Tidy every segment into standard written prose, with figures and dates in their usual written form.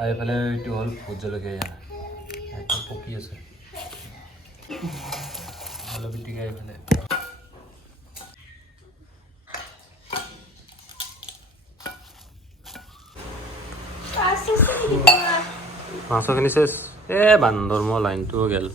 আৰু এইফালে এইটো হ'ল ভোট জলকীয়া একদম পকি আছে আলু পিটিকা এইফালে মাছখিনি চেছ বান্দৰ মোৰ লাইনটো গেল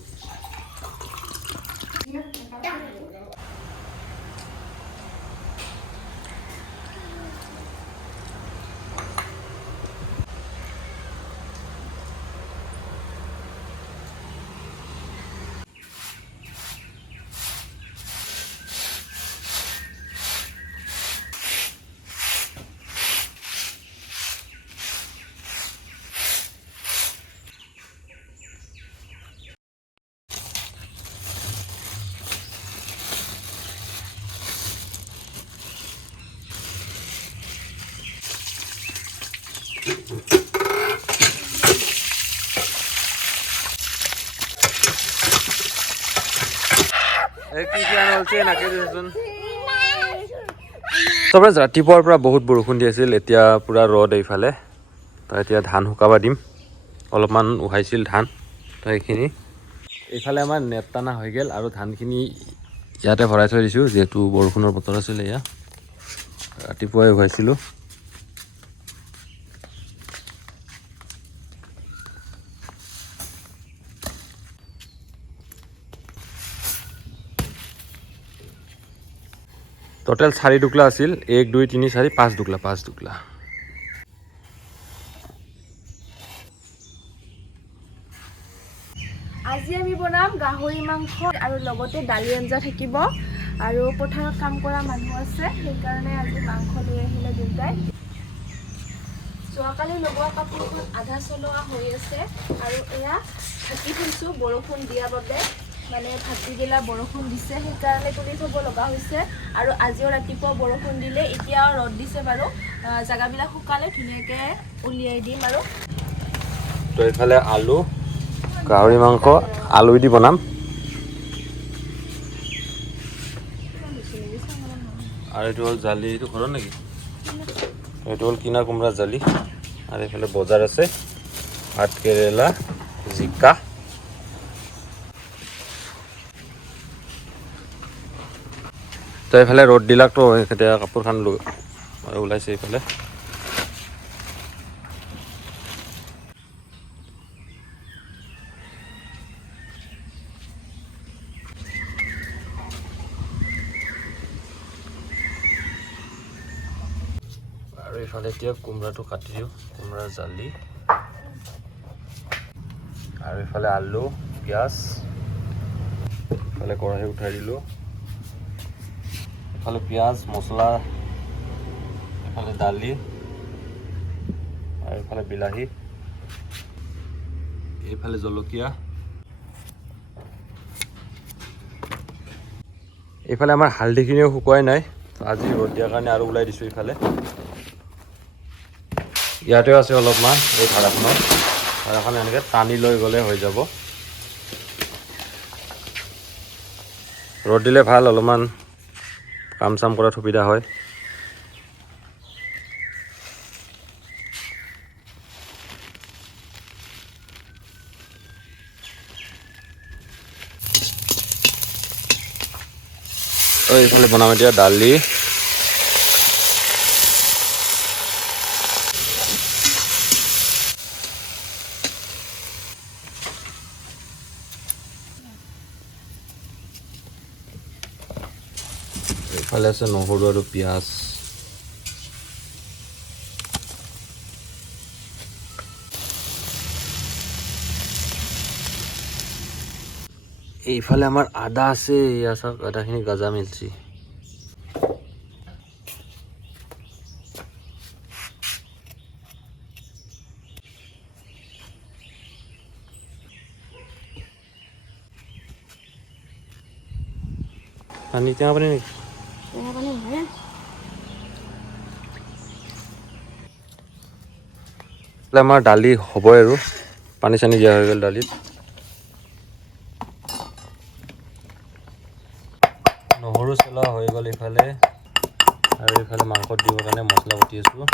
ৰাতিপুৱাৰ পৰা বহুত বৰষুণ দি আছিল এতিয়া পুৰা ৰ'দ এইফালে তো এতিয়া ধান শুকাব দিম অলপমান উহাইছিল ধান তো এইখিনি এইফালে আমাৰ নেট টানা হৈ গ'ল আৰু ধানখিনি ইয়াতে ভৰাই থৈ দিছোঁ যিহেতু বৰষুণৰ বতৰ আছিলে এয়া ৰাতিপুৱাই উহাইছিলোঁ টোটেল 4 টুকলা আছিল 1 2 3 4 5 টুকলা আজি আমি বনাম গাহৰি মাংস আৰু লগতে দালি আঞ্জা থাকিব আৰু পথাৰত কাম কৰা মানুহ আছে সেইকাৰণে আজি মাংস লৈ আহিলে দুটাই যোৱাকালি লগোৱা কাপোৰখন আধা চলোৱা হৈ আছে আৰু এয়া ঢাকি থৈছোঁ বৰষুণ দিয়াৰ বাবে মানে ভাটিবেলা বৰষুণ দিছে সেইকাৰণে তুলি থ'ব লগা হৈছে আৰু আজিও ৰাতিপুৱা বৰষুণ দিলে এতিয়া ৰ'দ দিছে বাৰু জাগাবিলাক শুকালে ধুনীয়াকৈ উলিয়াই দিম আৰু তো এইফালে আলু গাহৰি মাংস আলু দি বনাম আৰু এইটো হ'ল জালি এইটো ঘৰৰ নেকি এইটো হ'ল কিনা কোমৰা জালি আৰু এইফালে বজাৰ আছে ভাত কেৰেলা জিকা তো এইফালে ৰ'দ দিলাকতো এতিয়া কাপোৰখন ওলাইছে এইফালে আৰু এইফালে এতিয়া কোমৰাটো কাটি দিওঁ কোমৰাৰ জালি আৰু এইফালে আলু পিঁয়াজ এইফালে কেৰাহী উঠাই দিলোঁ এইফালে পিঁয়াজ মছলা এইফালে দালি আৰু এইফালে বিলাহী এইফালে জলকীয়া এইফালে আমাৰ হালধিখিনিও শুকুৱাই নাই আজি ৰ'দ দিয়াৰ কাৰণে আৰু ওলাই দিছোঁ এইফালে ইয়াতেও আছে অলপমান এই ধাৰাখন এনেকৈ টানি লৈ গ'লে হৈ যাব ৰ'দ দিলে ভাল অলপমান কাম চাম কৰাত সুবিধা হয় এইফালে বনাম এতিয়া দালি এইফালে আছে নহৰু আৰু পিঁয়াজ এইফালে আমাৰ আদা আছে এয়া চাওক আদাখিনি গাজা মিলছি পানী টেঙা পানী নেকি আমাৰ দালি হ'বই আৰু পানী চানী দিয়া হৈ গ'ল দালিত নহৰু চলা হৈ গ'ল এইফালে আৰু এইফালে মাংসত দিবৰ কাৰণে মছলা বটি আছোঁ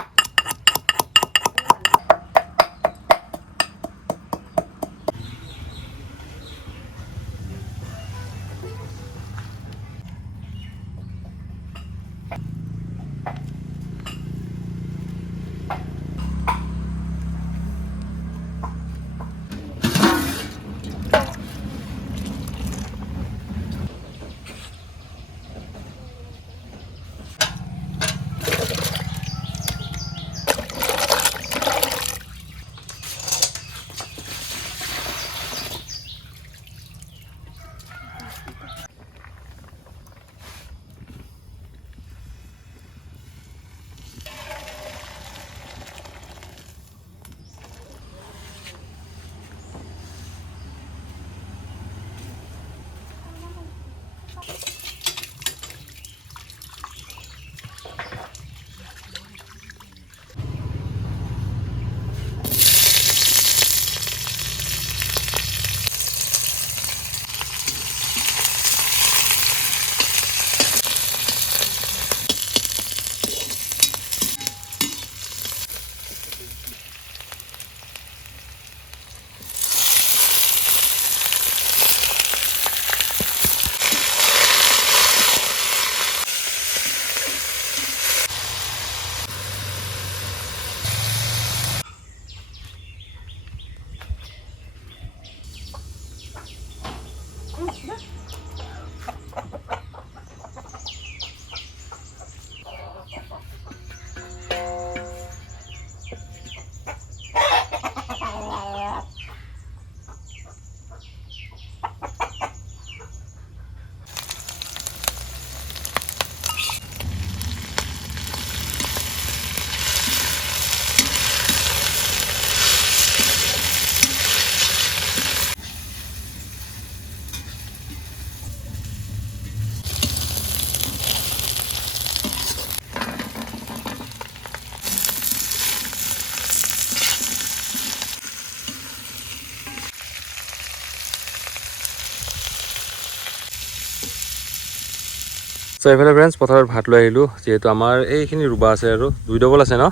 চ' এইফালে ফ্ৰেণ্ডছ পথাৰত ভাত লৈ আহিলোঁ যিহেতু আমাৰ এইখিনি ৰুবা আছে আৰু 2 ডবল আছে ন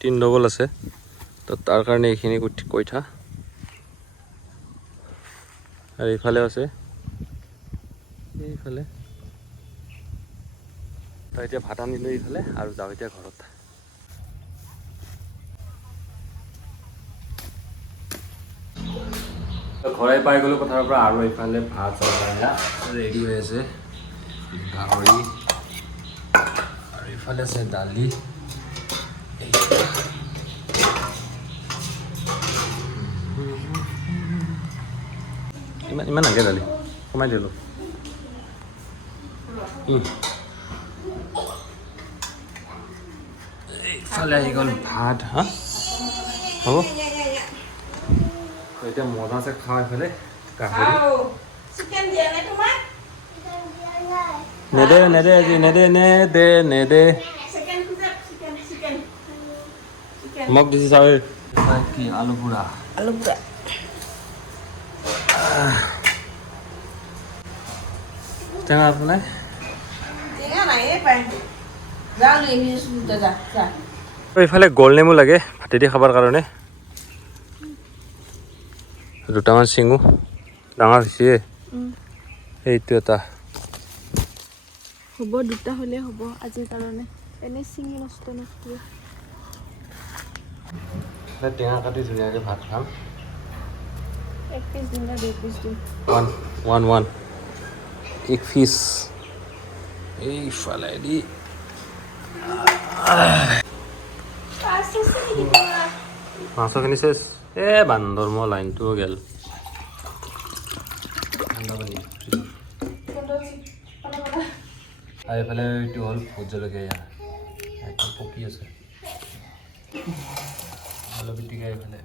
3 ডবল আছে তো তাৰ কাৰণে এইখিনি কৈঠা আৰু এইফালেও আছে এইফালে তো এতিয়া ভাত আনিলোঁ এইফালে আৰু যাওঁ এতিয়া ঘৰত ঘৰে পাই গ'লোঁ পথাৰৰ পৰা আৰু এইফালে ভাত চব্জি ৰেডি হৈ আছে গাহৰি আৰু এইফালে আছে দালি ইমান নাগে দালি কমাই দিলোঁ এইফালে আহি গ'ল ভাত হা হ'ব এতিয়া মজা আছে খাওঁ এইফালে গাহৰি নেদে আজি নেদে মোক দিছে চাই কি আলু পুৰা টেঙা আপোনাৰ এইফালে গোল নেমু লাগে ভাতেদি খাবৰ কাৰণে দুটামান চিঙো ডাঙৰ হৈছে এইটো এটা হ'ব দুটা হ'লে হ'ব আজিৰ কাৰণে এনে চিঙি নষ্ট নকৰিব টেঙা কাটি ধুনীয়াকৈ ভাত খাম 1 পিচ দিম না 2 পিচ দিম one এক পিচ এইফালে দি মাছখিনি চেছ বান্দৰ মোৰ লাইনটোও গেল আৰু এইফালে এইটো হ'ল ভোট জলকীয়া একদম পকি আছে আলু পিটিকা এইফালে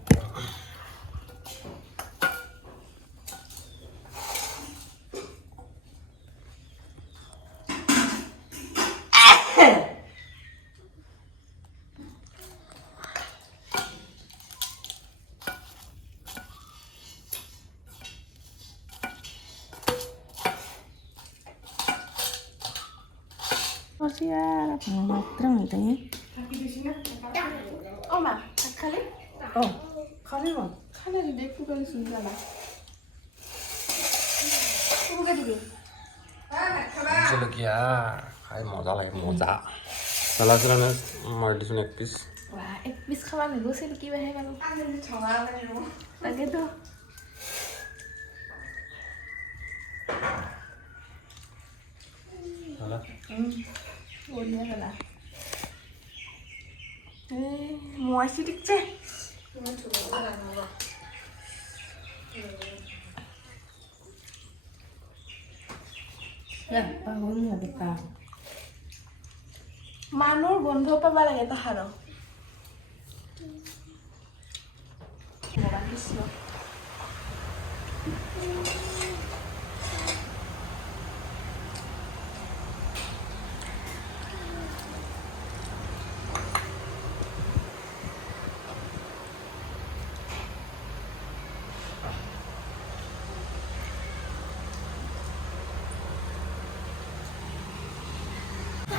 মা খালি খালি দেখো কালি শুনলা জলকীয়া খাই মজা লাগে মজা চলাচল মাৰি দিছোঁ 1 পিচ 1 পিচ খাবা নিগৈছিল কি বাহে বাৰু তাকেতো বঢ়িয়া গলা মইছি দিচ্ছে মানুহৰ বন্ধ পাবা লাগে তাহাৰৰ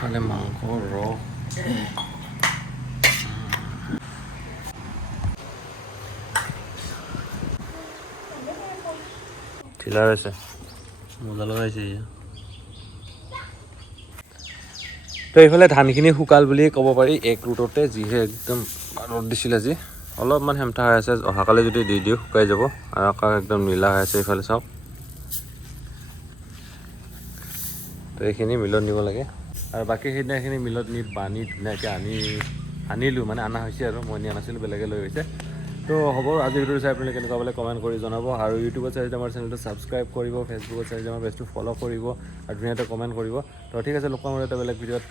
খালে মাংস ৰ ঢিলা হৈছে মজা লগাইছে তো এইফালে ধানখিনি শুকাল বুলি ক'ব পাৰি এক ৰুটতে যিহে একদম ৰ'দ দিছিল আজি অলপমান হেমঠা হৈ আছে অহাকালি যদি দি দিওঁ শুকাই যাব আৰু আকাশ একদম নীলা হৈ আছে এইফালে চাওক তো এইখিনি মিলত নিব লাগে আৰু বাকী সেইদিনা এইখিনি মিলত নি বানি ধুনীয়াকৈ আনিলোঁ মানে অনা হৈছে আৰু মই নিয়া নাছিলোঁ বেলেগে লৈ গৈছে তো হ'ব আজিৰ ভিডিঅ'টো চাই আপুনি কেনেকুৱা পালে কমেণ্ট কৰি জনাব আৰু ইউটিউবত চাই আমাৰ চেনেলটো ছাবস্ক্ৰাইব কৰিব ফেচবুকত চাই আমাৰ পেজটো ফ'ল' কৰিব আৰু ধুনীয়াকৈ কমেণ্ট কৰিব তো ঠিক আছে লগ পাম এটা বেলেগ ভিডিঅ'ত